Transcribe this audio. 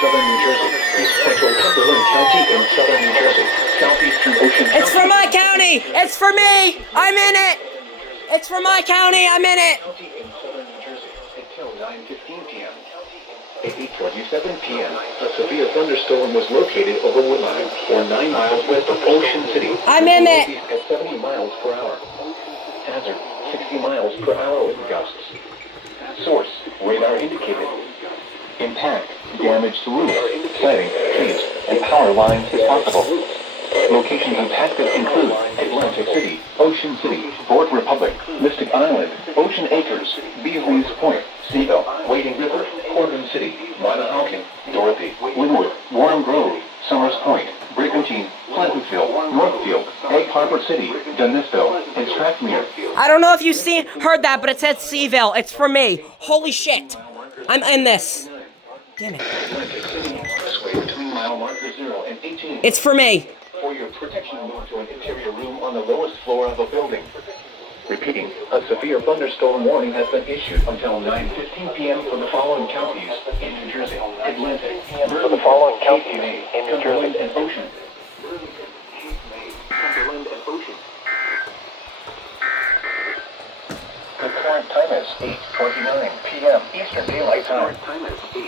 southern New Jersey. East central Cumberland County in southern New Jersey. Southeastern Ocean County. It's for my county. It's for me. I'm in it. It's for my county. I'm in it. County in southern New Jersey until 9:15 p.m. At 8:27 p.m., a severe thunderstorm was located over Woodline, or 9 miles west of Ocean City. I'm in it. At 70 miles per hour. Hazard, 60 miles per hour with gusts. Source, radar indicated. Impact, damage to roofs, siding, trees, and power lines is possible. Locations impacted include Atlantic City, Ocean City, Fort Republic, Mystic Island, Ocean Acres, Beasley's Point, Seaville, Wading River, Corbin City, Monahawken, Dorothy, Linwood, Warren Grove, Summers Point, Brigantine, Pleasantville, Northfield, Egg Harbor City, Dennisville, and Strathmere. I don't know if you heard that, but it said Seaville. It's for me. Holy shit. I'm in this. Damn it. Between mile marker 0 and 18. It's for me. For your protection, move to an interior room on the lowest floor of a building. Repeating, a severe thunderstorm warning has been issued until 9:15 p.m. for the following counties in New Jersey: Atlantic, for the following counties in New Jersey and Ocean. Cumberland and Ocean. The current time is 8:29 p.m. Eastern Daylight Time.